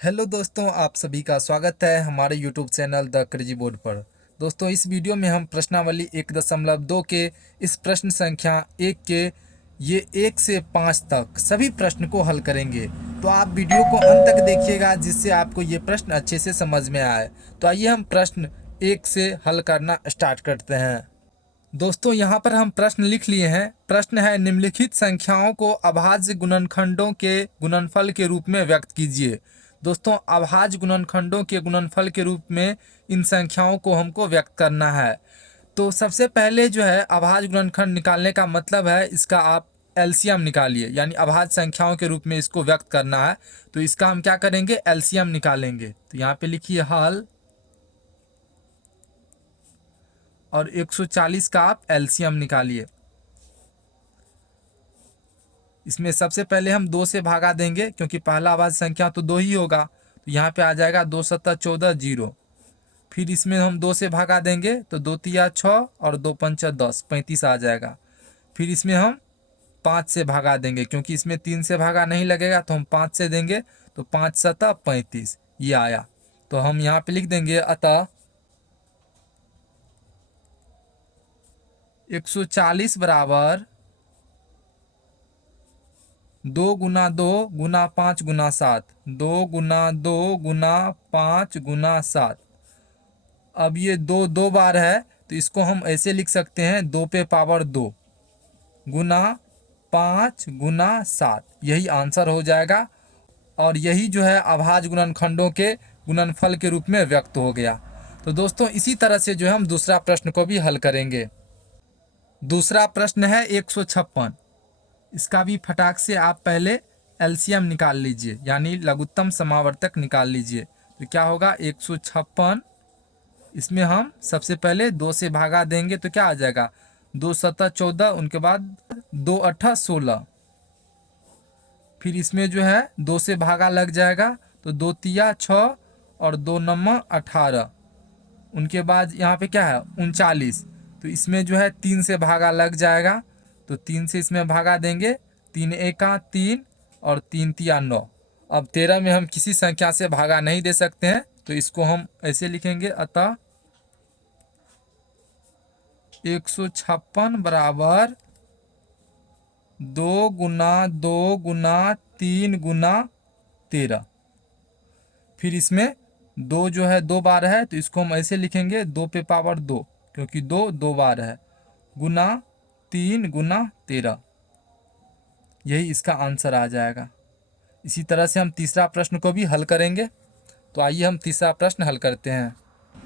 Hello दोस्तों, आप सभी का स्वागत है हमारे YouTube channel the crazy board पर। दोस्तों, इस वीडियो में हम प्रश्नावली 1.2 के इस प्रश्न संख्या 1 के ये 1 से 5 तक सभी प्रश्न को हल करेंगे। तो आप वीडियो को अंत तक देखिएगा जिससे आपको ये प्रश्न अच्छे से समझ में आए। तो आइए हम प्रश्न 1 से हल करना स्टार्ट करते हैं। दोस्तों, यहाँ पर हम प्रश्न लिख लिए हैं। प्रश्न है, निम्नलिखित संख्याओं को अभाज्य गुणनखंडों के गुणनफल के रूप में व्यक्त कीजिए। दोस्तों, अभाज्य गुणनखंडों के गुणनफल के रूप में इन संख्याओं को हमको व्यक्त करना है। तो सबसे पहले जो है अभाज्य गुणनखंड निकालने का मतलब है इसका आप एलसीएम निकालिए, यानी अभाज्य संख्याओं के रूप में इसको व्यक्त करना है। तो इसका हम क्या करेंगे, एलसीएम निकालेंगे। तो यहाँ पे लिखिए हल, और 140 का आप एलसीएम निकालिए। इसमें सबसे पहले हम 2 से भागा देंगे क्योंकि पहला अभाज्य संख्या तो 2 ही होगा। तो यहाँ पे आ जाएगा 2 सत्ता 14 जीरो। फिर इसमें हम 2 से भागा देंगे तो 2 तिया 6 और 2 पंचा 10, 35 आ जाएगा। फिर इसमें हम 5 से भागा देंगे क्योंकि इसमें 3 से भागा नहीं लगेगा, तो हम 5 से देंगे तो 5 सत्ता 35, ये आया। तो हम यहाँ पे लिख देंगे अतः 140 बराबर 2 गुना 2 गुना 5 गुना 7, 2 गुना 2 गुना 5 गुना 7। अब ये 2 2 बार है तो इसको हम ऐसे लिख सकते हैं 2 पे पावर 2 गुना 5 गुना 7, यही आंसर हो जाएगा। और यही जो है अभाज्य गुणनखंडों के गुणनफल के रूप में व्यक्त हो गया। तो दोस्तों, इसी तरह से जो है हम दूसरा प्रश्न को भी हल करेंगे। दूसरा प्रश्न है 156। इसका भी फटाक से आप पहले एलसीएम निकाल लीजिए, यानी लघुत्तम समावर्तक निकाल लीजिए। तो क्या होगा, 156, इसमें हम सबसे पहले 2 से भागा देंगे तो क्या आ जाएगा, 2 सत्ता 14, उनके बाद 2 अट्ठा 16। फिर इसमें जो है 2 से भागा लग जाएगा तो 2 तिया 6 और 2 नम्मा 18। उनके बाद यहाँ पे क्या है 39। तो इसमें जो है 3 से भागा लग जाएगा, तो 3 से इसमें भागा देंगे, 3 एका 3 और 3 तिया 9। अब 13 में हम किसी संख्या से भागा नहीं दे सकते हैं, तो इसको हम ऐसे लिखेंगे अतः 156 बराबर 2 गुना 2 गुना 3 गुना 13। फिर इसमें 2 जो है 2 बार है तो इसको हम ऐसे लिखेंगे 2 पे पावर 2, क्योंकि 2 2 बार है, गुना 3 गुना 13, यही इसका आंसर आ जाएगा। इसी तरह से हम तीसरा प्रश्न को भी हल करेंगे। तो आइए हम तीसरा प्रश्न हल करते हैं।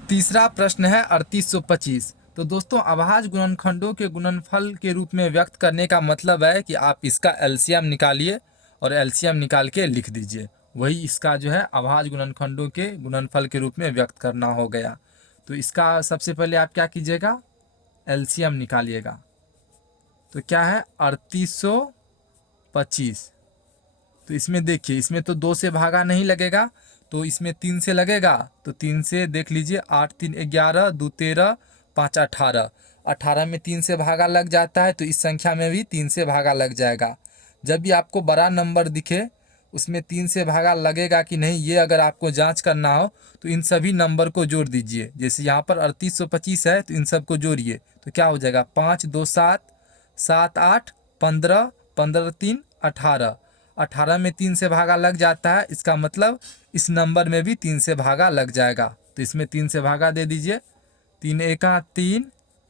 तीसरा प्रश्न है 3825। तो दोस्तों, अभाज्य गुणनखंडों के गुणनफल के रूप में व्यक्त करने का मतलब है कि आप इसका एलसीएम निकालिए और एलसीएम निकाल के लिख दीजिए। वही इसका जो है अभाज्य गुणनखंडों के गुणनफल के रूप में व्यक्त करना हो गया। तो इसका सबसे पहले आप क्या कीजिएगा, एलसीएम निकालिएगा। तो क्या है 3825। तो इसमें देखिए, इसमें तो 2 से भागा नहीं लगेगा, तो इसमें 3 से लगेगा। तो 3 से देख लीजिए, 8 3 11, 2 13, 5 18। 18 में 3 से भागा लग जाता है, तो इस संख्या में भी 3 से भागा लग जाएगा। जब भी आपको बड़ा नंबर दिखे उसमें 3 से भागा लगेगा कि नहीं, ये अगर आपको जांच करना हो तो इन सभी नंबर को जोड़ दीजिए। जैसे यहाँ पर 3825 है तो इन सब को जोड़िए, तो क्या हो जाएगा, 5 2 7, 7 8, 15, 15 3 18। 18 में 3 से भागा लग जाता है, इसका मतलब इस नंबर में भी 3 से भागा लग जाएगा। तो इसमें 3 से भागा दे दीजिए, 3 एका 3,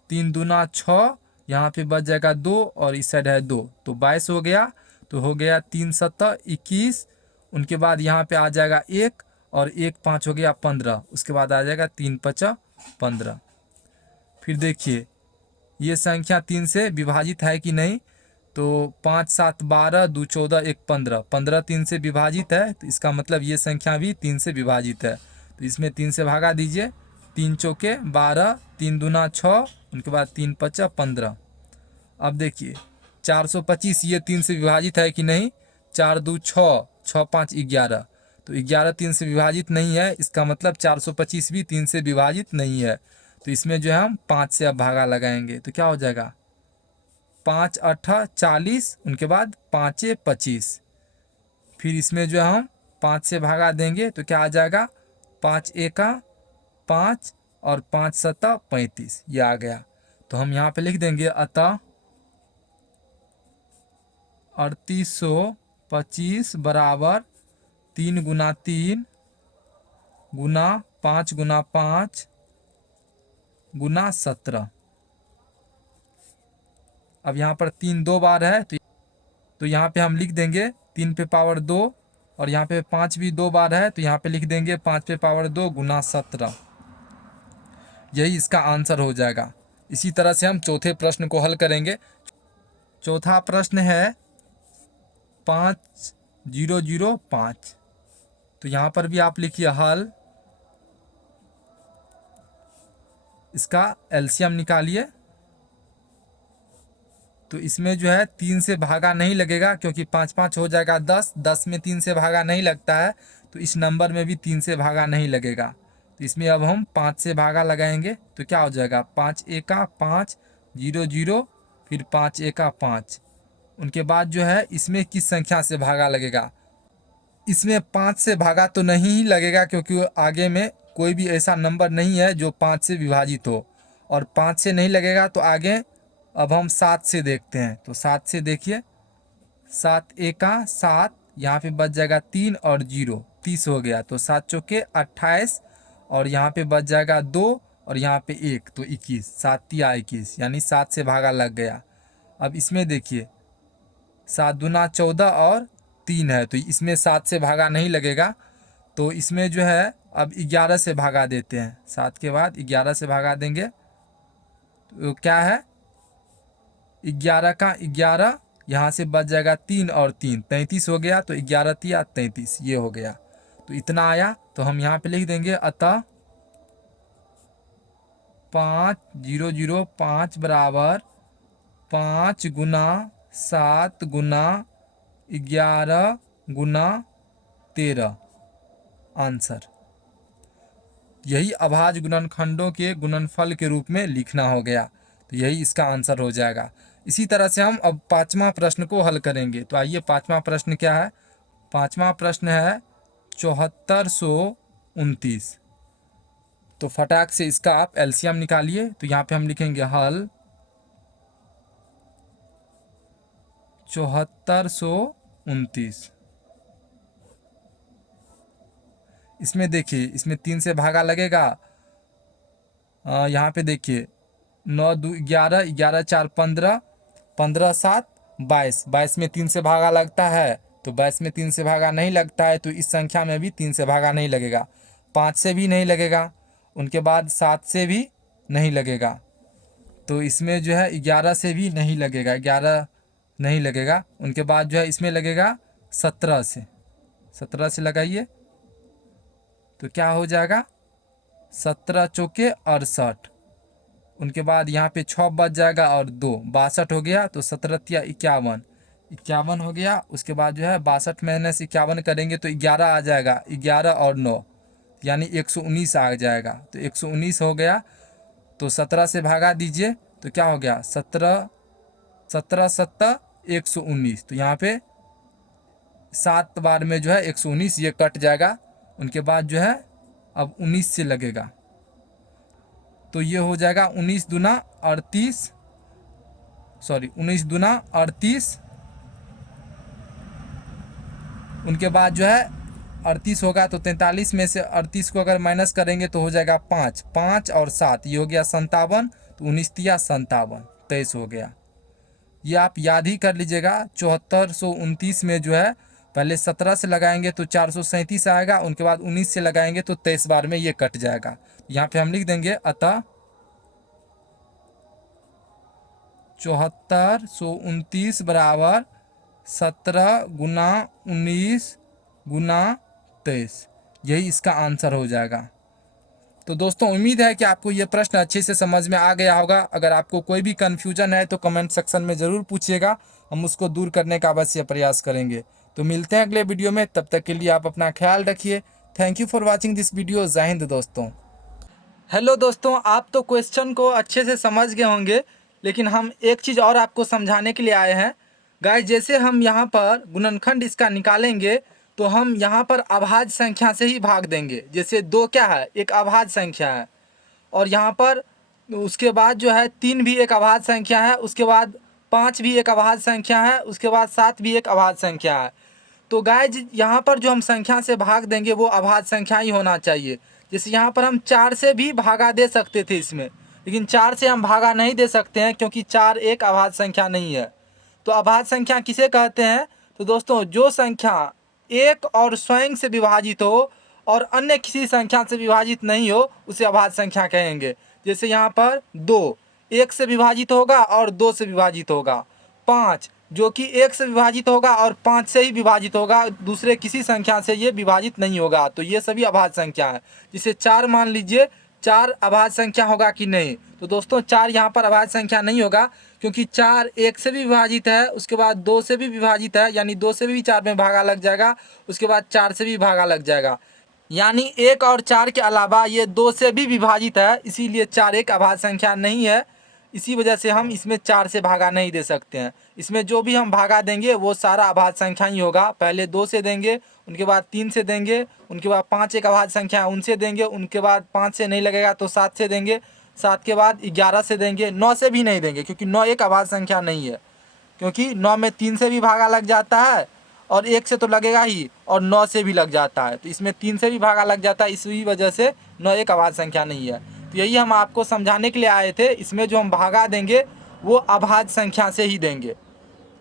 3 दूना 6, यहाँ पे बच जाएगा 2 और इस साइड है 2, तो 22 हो गया। तो हो गया 3 सत्ता 21। उनके बाद यहाँ पे आ जाएगा 1 और 1 5 हो गया 15। उसके बाद आ जाएगा 3 पचा 15। फिर देखिए ये संख्या 3 से विभाजित है कि नहीं। तो 5 7 12, 2 14, 1 15, 15 3 से विभाजित है, तो इसका मतलब ये संख्या भी 3 से विभाजित है। तो इसमें 3 से भागा दीजिए, 3 चौके 12, 3 दूना 6, उनके बाद 3 पचा 15। अब देखिए 425 ये 3 से विभाजित है कि नहीं, 4 2 6, 6 5 11। तो 11 3 से विभाजित नहीं है, इसका मतलब 425 भी 3 से विभाजित नहीं है। तो इसमें जो है हम 5 से अब भागा लगाएंगे, तो क्या हो जाएगा, 5 8 40, उनके बाद 5 25। फिर इसमें जो है हम 5 से भागा देंगे तो क्या आ जाएगा, 5 एका 5 और 5 सत्ता 35, ये आ गया। तो हम यहाँ पे लिख देंगे अतः 3825 बराबर 3 गुना 3 गुना 5 गुना 5 गुना 17। अब यहाँ पर 3 दो बार है तो यहाँ पे हम लिख देंगे 3 पे पावर 2, और यहाँ पे 5 भी 2 बार है तो यहाँ पे लिख देंगे 5 पे पावर 2 गुना 17। यही इसका आंसर हो जाएगा। इसी तरह से हम चौथे प्रश्न को हल करेंगे। चौथा प्रश्न है 5005। तो यहाँ पर भी आप लिखिए हल, इसका एलसीएम निकालिए। तो इसमें जो है 3 से भागा नहीं लगेगा क्योंकि 5 5 हो जाएगा 10, 10 में 3 से भागा नहीं लगता है, तो इस नंबर में भी 3 से भागा नहीं लगेगा। तो इसमें अब हम 5 से भागा लगाएंगे तो क्या हो जाएगा, 5 एका 5 0 0 फिर 5 एका 5। उनके बाद जो है इसमें किस संख्या से भागा लगेगा, इसमें 5 से भागा तो नहीं लगेगा क्योंकि आगे में कोई भी ऐसा नंबर नहीं है जो 5 से विभाजित हो, और 5 से नहीं लगेगा तो आगे अब हम 7 से देखते हैं। तो 7 से देखिए, 7 एका 7, यहाँ पे बच जाएगा 3 और 0 30 हो गया, तो 7 चौके 28, और यहाँ पे बच जाएगा 2 और यहाँ पे 1 तो 21, 7 तिया 21, यानी 7 से भागा लग गया। अब इसमें देखिए 7 दूना 14 और 3 है तो इसमें 7 से भागा नहीं लगेगा, तो इसमें जो है अब 11 से भागा देते हैं। 7 के बाद 11 से भागा देंगे तो क्या है, 11 का 11, यहाँ से बच जाएगा 3 और 3 33 हो गया, तो 11 तिया 33 ये हो गया। तो इतना आया, तो हम यहाँ पे लिख देंगे अतः 5005 बराबर 5 गुना 7 गुना 11 गुना 13 आंसर। यही अभाज्य गुणनखंडों के गुणनफल के रूप में लिखना हो गया, तो यही इसका आंसर हो जाएगा। इसी तरह से हम अब पांचवा प्रश्न को हल करेंगे। तो आइए पांचवा प्रश्न क्या है, पांचवा प्रश्न है 7429। तो फटाक से इसका आप एलसीएम निकालिए। तो यहाँ पे हम लिखेंगे हल 7429। इसमें देखिए, इसमें 3 से भागा लगेगा। यहाँ पे देखिए 9 2 11, 11 4 15, 15 7 22, 22 में 3 से भागा लगता है, तो 22 में 3 से भागा नहीं लगता है, तो इस संख्या में भी 3 से भागा नहीं लगेगा। 5 से भी नहीं लगेगा, उनके बाद 7 से भी नहीं लगेगा, तो इसमें जो है 11 से भी नहीं लगेगा, 11 नहीं लगेगा। उनके बाद जो है इसमें लगेगा 17 से, 17 से लगाइए तो क्या हो जाएगा, 17 चौके 68। उनके बाद यहाँ पे 6 बच जाएगा और 2 62 हो गया, तो 17 तिया 51, 51 हो गया। उसके बाद जो है 62 माइनस 51 करेंगे तो 11 आ जाएगा, 11 और 9 यानी 119 आ जाएगा, तो 119 हो गया। तो 17 से भागा दीजिए तो क्या हो गया, 17 17 7 119, तो यहाँ पे 7 बार में जो है 119 ये कट जाएगा। उनके बाद जो है अब 19 से लगेगा, तो ये हो जाएगा 19 दूना 38, सॉरी 19 दूना 38। उनके बाद जो है 38 होगा, तो 43 में से 38 को अगर माइनस करेंगे तो हो जाएगा 5, 5 और 7 ये हो गया 57, तो 19 तिया 57 23 हो गया। ये आप याद ही कर लीजिएगा। 7429 में जो है पहले 17 से लगाएंगे तो 437 आएगा, उनके बाद 19 से लगाएंगे तो 23 बार में ये कट जाएगा। यहाँ पे हम लिख देंगे अतः 7429 बराबर 17 गुना 19 गुना 23, यही इसका आंसर हो जाएगा। तो दोस्तों उम्मीद है कि आपको ये प्रश्न अच्छे से समझ में आ गया होगा। अगर आपको कोई भी कन्फ्यूजन है तो कमेंट सेक्शन में ज़रूर पूछिएगा, हम उसको दूर करने का अवश्य प्रयास करेंगे। तो मिलते हैं अगले वीडियो में, तब तक के लिए आप अपना ख्याल रखिए। Thank you for watching this video. जय हिंद दोस्तों। हेलो दोस्तों, आप तो क्वेश्चन को अच्छे से समझ गए होंगे, लेकिन हम एक चीज़ और आपको समझाने के लिए आए हैं। गाइस जैसे हम यहाँ पर गुणनखंड इसका निकालेंगे तो हम यहाँ पर अभाज्य संख्या से ही भाग देंगे। जैसे 2 क्या है, एक अभाज्य संख्या है, और यहाँ पर उसके बाद जो है 3 भी एक अभाज्य संख्या है, उसके बाद 5 भी एक अभाज्य संख्या है, उसके बाद 7 भी एक अभाज्य संख्या है। तो गाइज यहाँ पर जो हम संख्या से भाग देंगे वो अभाज्य संख्या ही होना चाहिए। जैसे यहाँ पर हम 4 से भी भागा दे सकते थे इसमें, लेकिन 4 से हम भागा नहीं दे सकते हैं क्योंकि 4 एक अभाज्य संख्या नहीं है। तो अभाज्य संख्या किसे कहते हैं? तो दोस्तों जो संख्या एक और स्वयं से विभाजित हो और अन्य किसी संख्या से विभाजित नहीं हो उसे अभाज्य संख्या कहेंगे। जैसे यहाँ पर 2 1 से विभाजित होगा और 2 से विभाजित होगा। 5 जो कि 1 से विभाजित होगा और 5 से ही विभाजित होगा, दूसरे किसी संख्या से ये विभाजित नहीं होगा। तो ये सभी अभाज्य संख्या है। जिसे 4 मान लीजिए, 4 अभाज्य संख्या होगा कि नहीं? तो दोस्तों 4 यहाँ पर अभाज्य संख्या नहीं होगा, क्योंकि 4 1 से भी विभाजित है, उसके बाद 2 से भी विभाजित है, यानी 2 से भी 4 में भागा लग जाएगा, उसके बाद 4 से भी भागा लग जाएगा। यानी 1 और 4 के अलावा ये 2 से भी विभाजित है, इसीलिए 4 एक अभाज्य संख्या नहीं है। इसी वजह से हम इसमें 4 से भागा नहीं दे सकते हैं। इसमें जो भी हम भागा देंगे वो सारा अभाज्य संख्या ही होगा। पहले 2 से देंगे, उनके बाद 3 से देंगे, उनके बाद 5 एक अभाज्य संख्या उनसे देंगे, उनके बाद 5 से नहीं लगेगा तो 7 से देंगे, 7 के बाद 11 से देंगे, 9 से भी नहीं देंगे क्योंकि 9 एक अभाज्य संख्या नहीं है। क्योंकि 9 में 3 से भी भागा लग जाता है और 1 से तो लगेगा ही, और 9 से भी लग जाता है, तो इसमें 3 से भी भागा लग जाता है। इसी वजह से 9 एक अभाज्य संख्या नहीं है। तो यही हम आपको समझाने के लिए आए थे। इसमें जो हम भागा देंगे वो अभाज्य संख्या से ही देंगे।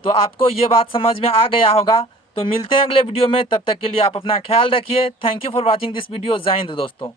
तो आपको ये बात समझ में आ गया होगा। तो मिलते हैं अगले वीडियो में, तब तक के लिए आप अपना ख्याल रखिए। Thank you for watching this video. जय हिंद दोस्तों।